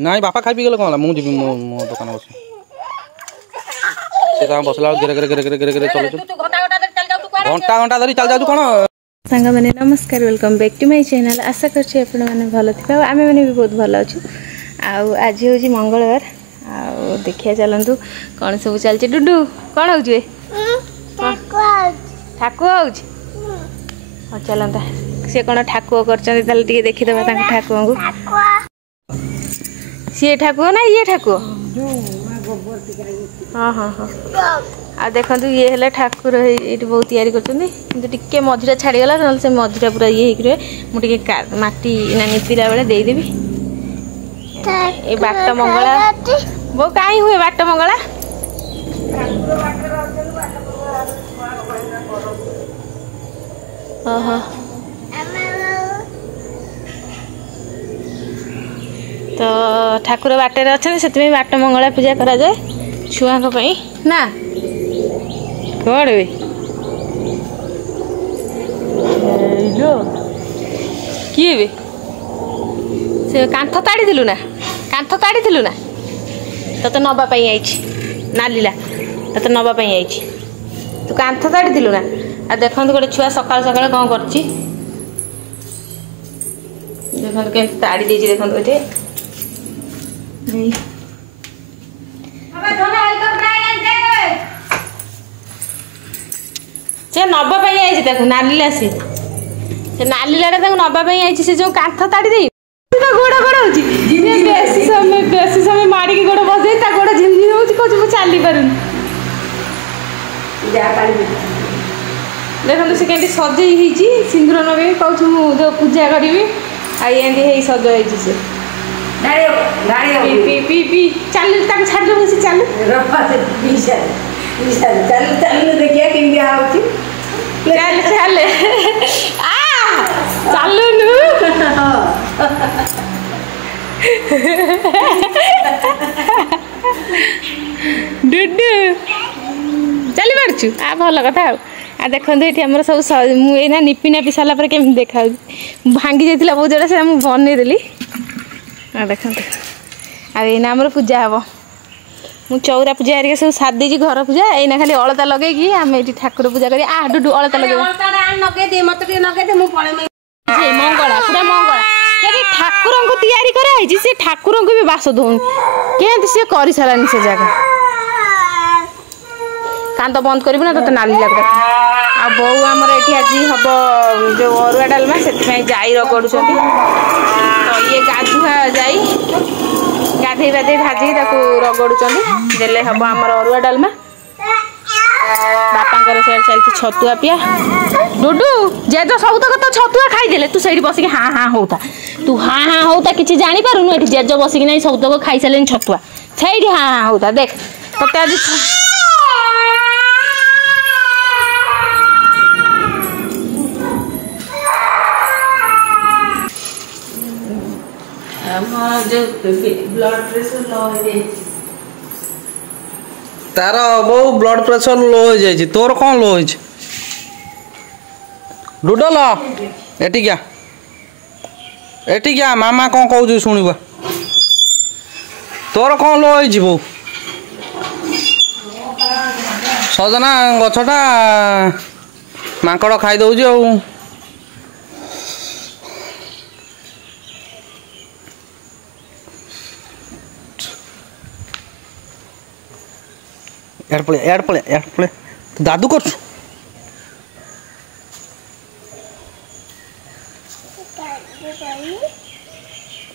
नाई बापा खाई पी गले कौन मुझे मो दुकान बस बसला गिरे गिरे गिरे गिरे गिरे गिरे चल घंटा घंटा धरी चल जाऊ कौन सांग मैंने नमस्कार welcome back to my channel आशा कर भल थी आम मैंने भी बहुत भल अच्छु आज हूँ मंगलवार देखिए चलतु कौन सब चलती डुडू कौन हो ठाकुआ हो चलता सी कौन ठाकुआ कर देखीदे ठाकुआ को सी ठाकुआ ना ये ठाकुआ हाँ हाँ हाँ आ देखो ये है ठाकुर ये बहुत या टे मझीरा छाड़गला ना से मझीरा पूरा ये रहे मुझे मटी ना निपिला बेले देदेवी ये बाट मंगला वो कहीं हुए बाट मंगला तो ठाकुर बाटे अच्छा से बाट मंगला पूजा करा जाए छुआ ना कौन वे किए वे से कांथ ताड़ी दिलु ना कांथ ताड़ी दिलु ना तो नवा आई नालीला तो नवा आई तू कांथ ताड़ी दिलु ना आ देखो गोटे छुआ सकाल सकाल कौन कर देखो के ताड़ी दे देखो ये से नवा आई नालीला से नालीला नवा आई से जो कांथ ताड़ी दे गोड़ गोड़ हो बेसी समय मारिकी गोड़ बजे गोड़ झिमझिम हो चली पार देखो से कहीं सजे सिंदूर नगे कहूँ जो पूजा करी आई सज से चल छाड़ बस चल चल देखिए चल चल चलुनु डुडू चली पार्छु आ भल कथा आ देखो ये आम सब मुझे निपी नापी सारापर केमी देखा भांगी जाता बहुत जोड़ा से बनईदेली देखो आईना आम पूजा हम मु चौरा पूजा हरिका सब सादी घर पूजा एना खाली अलता लगे आम ये ठाकुर पूजा करी आ डुडू अलता लगे मंगला पूरा मंगला ठाकुर को तैयारी कराई से ठाकुर को भी बास दौनी केमती सी कर सारानी से जगह कांत बंद कर ना तो नाली लग आ बो आमर ये आज हम जो अरुआ डालमा से जाई रगड़ुं तो ये गाधुआ जाई गाधे बाधे भाजी रगड़ुं देले हम आमर अरुआ डालमा बापा चलती छतुआ पिया डुडू जे तो सब तक तो छतुआ खाईदे तू से बसिक हाँ हाँ होता तू हाँ हाँ होता कि जापारू ये जेज बसिक ना सब तक खाई सारे छतुआ से हाँ हाँ होता देख तो आज तार बहु ब्लड प्रेशर लो हो जाए तोर कौन लो हो डुडल एटी क्या मामा कौन कह शुणवा तोर कौन लो हो बहु सजना गछटा माकड़ खाई दौज यार पड़े तू दादू कर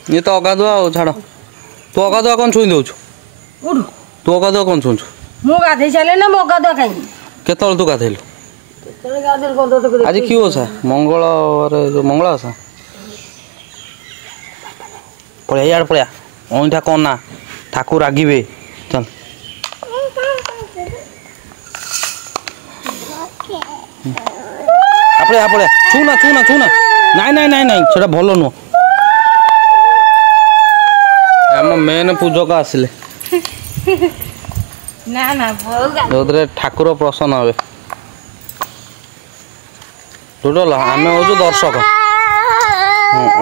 ये तो अगाधुआ छाड़ तू अगाधुआ कौन छुई दौଛୁ तू अगाधुआ कौन छुँचु मु गाधे चले ना मो गाधुआ खाई केतल तू गाधेलु आज कि ओसा मंगलवार जो मंगला ओसा पड़े यार पड़े ओइठा कौन ना ठाकुर रागिबे चल आपड़े आपड़े छूना छूना छूना नाई नाई नाई नाई सेटा भल नुह आम मेन पूजक आसिले ना ना जो ठाकुर प्रसन्न हे टोटल आम हूँ दर्शक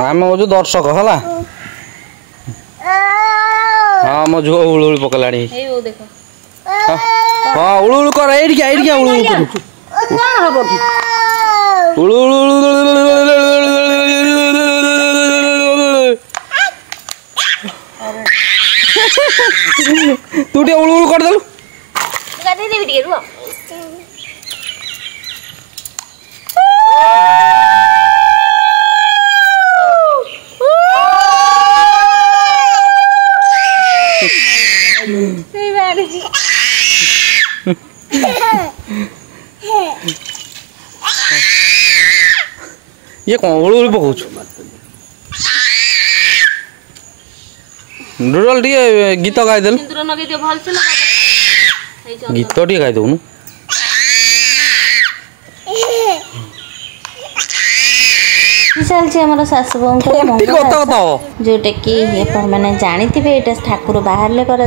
आम हूँ दर्शक है हाँ मो झुआ उलुल पकलाणी हे वो देखो हाँ उलुल कर एडिया एडिया उलुल कर कौन हबो कि उलुल तू टे उलुल कर देलु गादी देबी टिके रुआ ये कौन उलुल पकाउछ डुडल टिके गीत गाई देलु सिंदूर नगे दियो भल से लगा गीत टिके गाई दउनु चलती आम शाशु बों जोटा कि मैंने जानते ये ठाकुर बाहर करा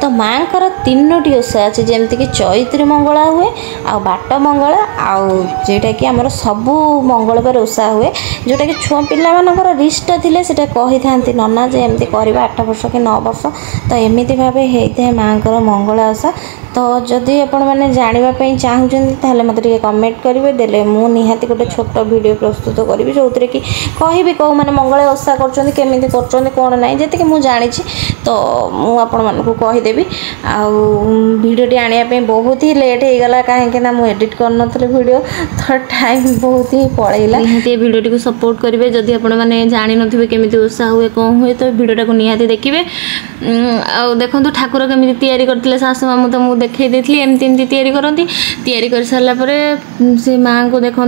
तो माँ को 3टी ओषा अच्छे जमीक चैत्री मंगला हुए आ बाट मंगला आउटा कि आम सबू मंगलवार ओषा हुए जोटा कि छुआ पिला रिष्ट थे कही था नना जे एमती करवा 8 वर्ष कि 9 वर्ष तो एमती भाव होता है माँ को मंगला ओषा तो जदि आपण मैंने जानापी चाहूँ मत कमेंट करेंगे देले मु निहाती गोटे छोट वीडियो प्रस्तुत करी जो कि कहि कौ मैंने मंगल ओषा करमी कौन ना जी मुझे जानी तो मुझे कहीदेवी आडियोटी आने बहुत ही लेट हो गला कहीं मुझे एडिट करन वीडियो तो टाइम बहुत ही पड़ेगा निहाती वीडियो को सपोर्ट करेंगे जदि आप जानी न केमी ओषा हुए कौन हुए तो वीडियोटा को निहाती देखिए देखो ठाकुर केमी तैयारी करते सासू मामू तो मुझे देखई देती एमती एमती तैयारी करती तैयारी कर सारा पर से माँ को देखो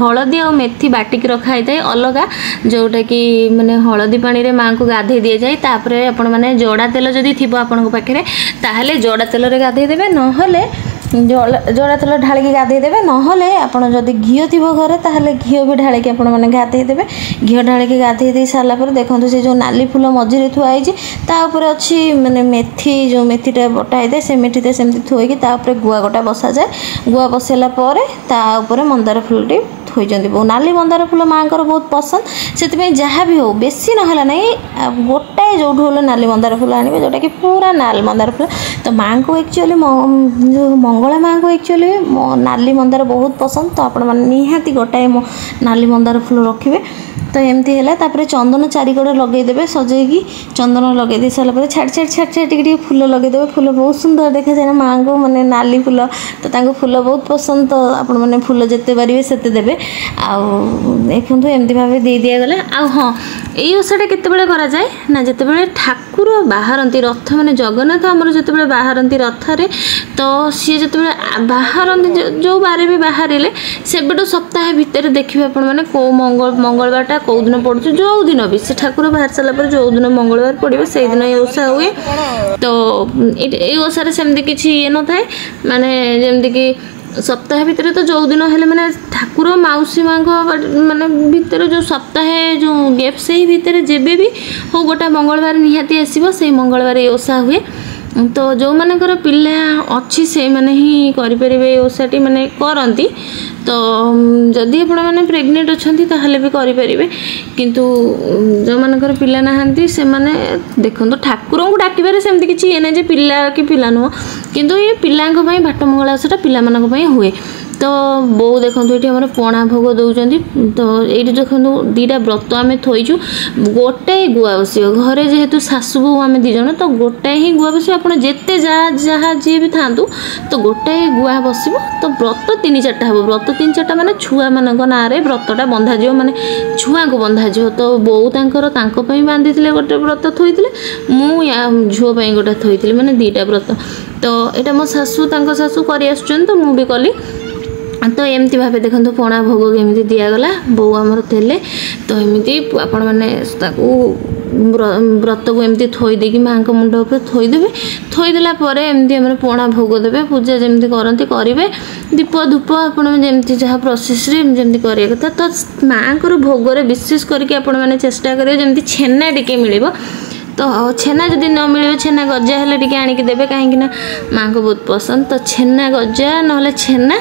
हलदी और मेथी बाटिक रखाई थाए अलगा जोटा कि माने हलदी पानी रे माँ को गाधे दि जाए तापर आपण मैंने जड़ा तेल जदि थी आपण पाखे ताहले जड़ा तेल रे गाधे देबे नहले जड़ा तेल ढालिकी गाधेदेवे ना आपड़ जदि घी थी घरे ताहले घी भी ढालिकी आपण मैंने गाधेदेवे घी ढालिकी गाधे दे सारापर देखो से जो नाली फूल मझे थुआई तापर अच्छी माने मेथी जो मेथीटा बटा थाए से मेथीटा सेमती थोइकी तापर गुआ गोटा बसा जाए गुआ बसैला पर मंदार फूलटी थोइजंती बहु नाली मंदार फूल माँ को बहुत पसंद से जहाँ भी हो बेसी ना ना गोटाए जो नाली मंदार फूल आने जोटा कि पूरा नाल मंदार फूल तो माँ को एक्चुअली जो मंगला माँ को एक्चुअली नाली मंदार बहुत पसंद तो आपण मैंने निहाती गोटाए नाली मंदार फूल रखिए तो एमती है तापर चंदन चारिकड़ लगेदेवे सजेगी चंदन लगे दे सारापर छाड़ फूल लगेदेवे फूल बहुत सुंदर देखा जाए माँ को मैंने नाली फूल तो फूल बहुत पसंद तो आपण मैंने फूल जिते पारे से देवे देखो एमती भाव दे दिगला आ हाँ यही ओषाटा केतबेले करा जाए ना जितेबाला ठाकुर बाहरती रथ मैंने जगन्नाथ आमर जितेबाला बाहरती रथरे तो सी जितेबाला बाहरती जो बारे भी बाहर सेबेटू सप्ताह भितर देखिए आपण मैंने कौ मंगलवारटा कौ दिन पड़ू जो दिन भी से ठाकुर बाहर सारापर जो दिन मंगलवार पड़े से दिन ये ओषा हुए तो ये ओषार सेमती किसी ये न थाए माने जमती कि सप्ताह भितर तो जो दिन है मैंने ठाकुर मौसी माँ को माने भितर जो सप्ताह जो गैप से ही भितर जेबे भी हो गोटा मंगलवार निहाती आसो से मंगलवार ये ओषा हुए तो जो मानकर पिला अच्छी से माने ही करें ओषाटी माने करती तो जदि आपण मैंने प्रेग्नेंट अच्छा ताहले भी करें किंतु जो मानकर पिला नहांती से माने देखो ठाकुर को डाकिबारे सेमती किछि ये ना जे पिला कि पिला नुह किंतु ये पिलांको पई बाट मंगला ओषाटा पिला मानक पई हुए तो बो देखो ये आम पणा भोग दौरान तो ये देखो 2टा व्रत आम थोचु गोटाए गुआ बस घरे जेहेतु शाशु बो आम 2 जन तो गोटाए ही गुआ बस आप जिते जहाँ जी भी था तो गोटाए गुआ बस तो व्रत 3-4टा हम व्रत 3-4टा माने छुआ मान ना व्रतटा बंधाज माने छुआ को बंधाज तो बो तांको बांधी गोटे व्रत थोइथिले मु झुओ गोटे थोइथिले माने 2टा व्रत तो यहाँ मो शाशु शाशु कर आसुचन तो मुझे कली तो एमती भाव देखो पणा भोग केमी दिगला बो आमर थे तो एमती आपण मैंने व्रत को एमती थोईदे माँ को मुंड उपर थोईदेवे थोईदेला एमती आम पणा भोग देवे पूजा जमी करती करेंगे दीप धूप आपमती जहाँ प्रोसेस जमी करा कथा तो माँ को भोगर विशेष करके आपण मैंने चेष्टा करेंगे जमी छेना टिके मिल तो छेना जदि न मिले छेना गजा हेल्ले टिके आणिकी देवे कहीं माँ को बहुत पसंद तो छेना गजा ना छेना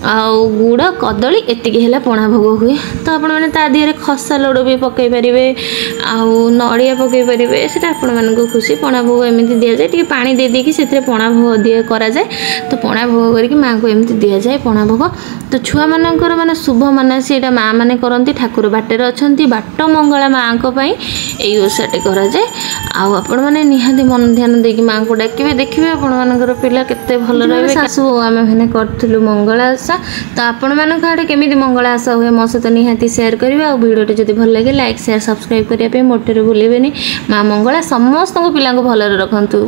ଆଉ ଗୁଡ଼ କଦଳୀ ଏତିକି ହେଲା ପଣା ଭୋଗ ହୁଏ। ତ ଆପଣମାନେ ତା ଦେହରେ ଖସା ଲଡ଼ୁ ବି ପକାଇ ପାରିବେ ଆଉ ନଡ଼ିଆ ପକାଇ ପାରିବେ, ସେଇଟା ଆପଣମାନଙ୍କୁ ଖୁସି। ପଣା ଭୋଗ ଏମିତି ଦିଆଯାଏ, ଟିକେ ପାଣି ଦେଇକି ସେଥିରେ ପଣା ଭୋଗ କରାଯାଏ। ତ ପଣା ଭୋଗ କରିକି ମାଆଙ୍କୁ ଏମିତି ଦିଆଯାଏ ପଣା ଭୋଗ। ତ ଛୁଆମାନଙ୍କର ମାନେ ଶୁଭ ମାନସି ଏଇଟା ମାଆ ମାନେ କରନ୍ତି। ଠାକୁର ବାଟରେ ଅଛନ୍ତି, ବାଟ ମଙ୍ଗଳା ମାଆଙ୍କ ପାଇଁ ଏଇ ଓଷାଟି କରାଯାଏ। ଆଉ ଆପଣମାନେ ନିହାତି ମନ ଧ୍ୟାନ ଦେଇକି ମାଆଙ୍କୁ ଡାକିବେ, ଦେଖିବେ ଆପଣମାନଙ୍କର ପିଲା କେତେ ଭଲ ରହିବେ। ଶାଶୁ ଆମେ ମାନେ କରିଥିଲୁ ମଙ୍ଗଳା ଓଷା। ତ ଆପଣମାନଙ୍କ ଆଡ଼େ କେମିତି ମଙ୍ଗଳା ଓଷା ହୁଏ ମୋ ସହିତ ନିହାତି ସେୟାର କରିବେ। ଆଉ ଭିଡ଼ିଓଟି ଯଦି ଭଲ ଲାଗେ ଲାଇକ୍ ସେୟାର ସବସ୍କ୍ରାଇବ୍ କରିବା ପାଇଁ ମୋଟରେ ଭୁଲିବେନି। ମା ମଙ୍ଗଳା ସମସ୍ତଙ୍କ ପିଲାଙ୍କୁ ଭଲରେ ରଖନ୍ତୁ।